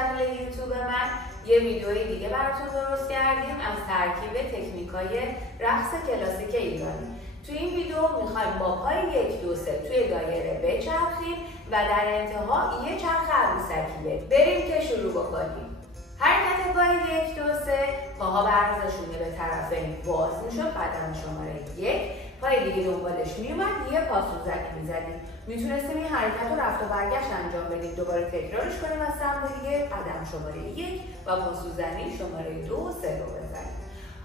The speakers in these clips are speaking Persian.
کانال یوتیوب من یه ویدیوی دیگه براتون درست کردیم از ترکیب تکنیکای رقص کلاسیک ایرانی. توی این ویدیو میخوایم با پای 1 2 3 توی دایره بچرخیم و در انتها یه چرخ عروسکی بریم که شروع بکنیم. حرکت پای 1 2 3 پاها برزشونه به طرفین باز میشد، قدم شماره 1 پای دیگه دنبالش میومد، یه پاسوزنی میزدیم. میتونستیم این حرکت رو رفت و برگشت انجام بدیم، دوباره تکرارش کنیم از سمت دیگه، قدم شماره 1 و پاسوزنی شماره 2 و 3 رو بزنیم.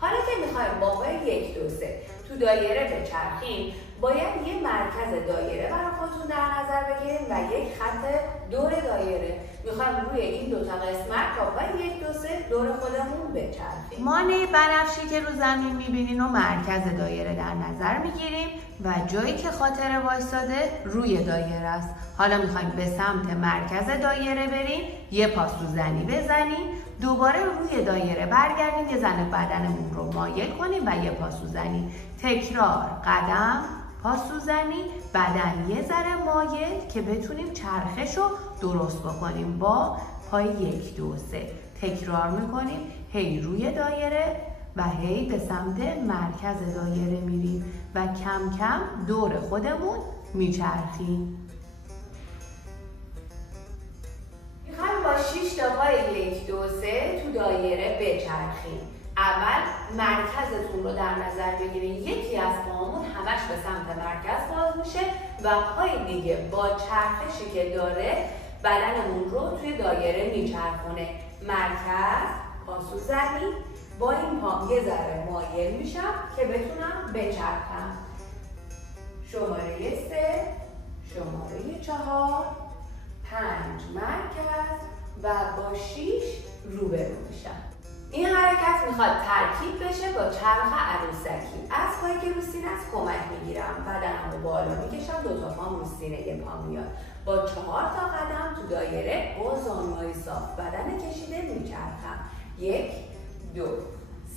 حالا که میخوایم با پای 1 2 3 تو دایره بچرخیم، باید یه مرکز دایره برای خودتون در نظر بگیریم و یک خط دور دایره. میخوایم روی این دو تا قسمت تا پای 1 2 3 دور خودمون بچرخیم. مانع بنفشی که رو زمین میبینین و مرکز دایره در نظر میگیریم و جایی که خاطره وایساده روی دایره است. حالا میخوایم به سمت مرکز دایره بریم، یه پاسوزنی بزنیم، دوباره روی دایره برگردیم، یه ذره بدنمون رو مایل کنیم و یه پاسوزنی. تکرار، قدم، پاسوزنی، بدن یه ذره مایل که بتونیم چرخش رو درست بکنیم. با پای 1 2 3 تکرار میکنیم، هی روی دایره و هی به سمت مرکز دایره میریم و کم کم دور خودمون میچرخیم. میخوایم با 6 تا پای 1 2 3 تو دایره بچرخیم. اول مرکزتون رو در نظر بگیرین، یکی از پاهامون همش به سمت مرکز باز میشه و پای دیگه با چرخشی که داره بدنمون رو توی دایره میچرخونه. مرکز، پاسوزنی، با این پام یه ذره مایل میشم که بتونم بچرخم. شماره 3، شماره 4، 5 مرکز و با 6 روبرو میشم. این حرکت میخواد ترکیب بشه با چرخ عروسکی. از پایی که رو سینه است کمک میگیرم، بدنم رو بالا میکشم، 2 تا پام رو سینه، یه پا میاد. با 4 تا قدم تو دایره با زانوهای صاف بدن کشیده میچرخم. 1 2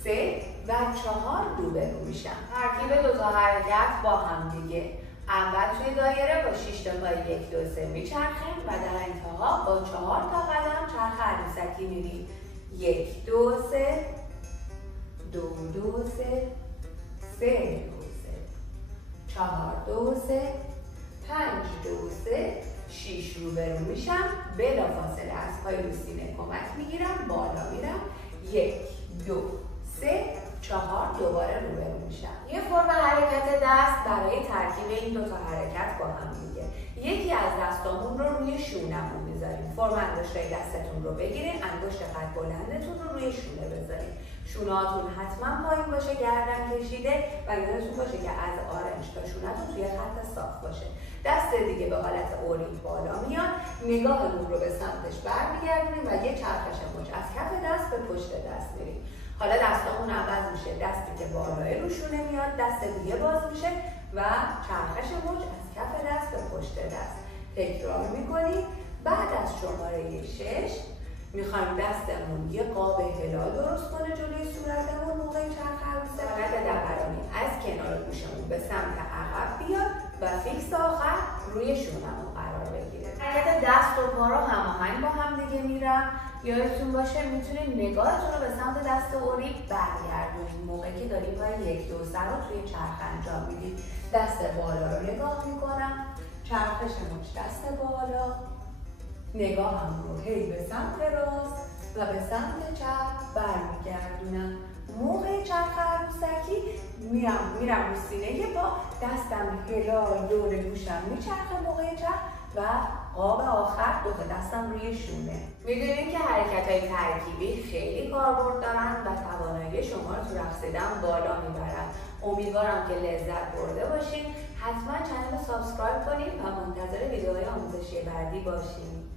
3 و 4 روبرو میشم. ترکیب 2 تا حرکت با هم دیگه. اول توی دایره با 6 تا پای 1 2 3 میچرخیم و در انتها با 4 تا قدم چرخ عروسکی میریم. 1 2 3 2 2 3 3 2 3 4 2 3 5 2 3 6 روبرو میشم. بلافاصله از پای رو سینه کمک میگیرم، بالا میرم. 1 2 3 4 دوباره روبرو میشم. یه فرم حرکت دست برای ترکیب این 2 تا حرکت با هم دیگه. یکی از دستامون رو روی شونمون میذاریم. فرم انگشتای دستتون رو بگیرین، انگشت قد بلندتون رو روی شونه بذارین. شونهاتون حتما پایین باشه، گردن کشیده و یادتون باشه که از آرنج تا شونهتون توی خط صاف باشه. دست دیگه به حالت اورینگ بالا میاد، نگاهمون رو به سمتش برمیگردونیم و یه چرخش موج از کف دست به پشت دست میریم. حالا دستامون عوض میشه، دستی که بالای رو شونه میاد دست دیگه باز میشه و چرخش موج از کف دست به پشت دست. تکرار میکنیم. بعد از شماره 6 میخوایم دستمون یه قاب هلال درست کنه جلوی صورتمون موقع چرخ عروسکی. حالت دقرانی از کنار گوشمون به سمت عقب بیاد و فیکس آخر روی شونمون قرار بگیره. حرکت دست و پا رو هماهنگ با هم دیگه میرم. یادتون باشه میتونید نگاهتون رو به سمت دست اوریق برگردونید موقعی که داریم پای 1 2 3 رو توی چرخ انجام میدیم. دست بالا رو نگاه میکنم، چرخش موج دست بالا، نگاهم رو هی به سمت راست و به سمت چپ برمیگردونم. موقع چرخ عروسکی میرم رو سینه پا، دستم هلال دور گوشم میچرخه موقع چرخ و قاب آخر 2 تا دستم روی شونه. میدونید که حرکت‌های ترکیبی خیلی کاربرد دارن و توانایی شما رو تو رقصیدن بالا میبرن. امیدوارم که لذت برده باشین. حتما کانال رو سابسکرایب کنید و منتظر ویدیوهای آموزشی بعدی باشین.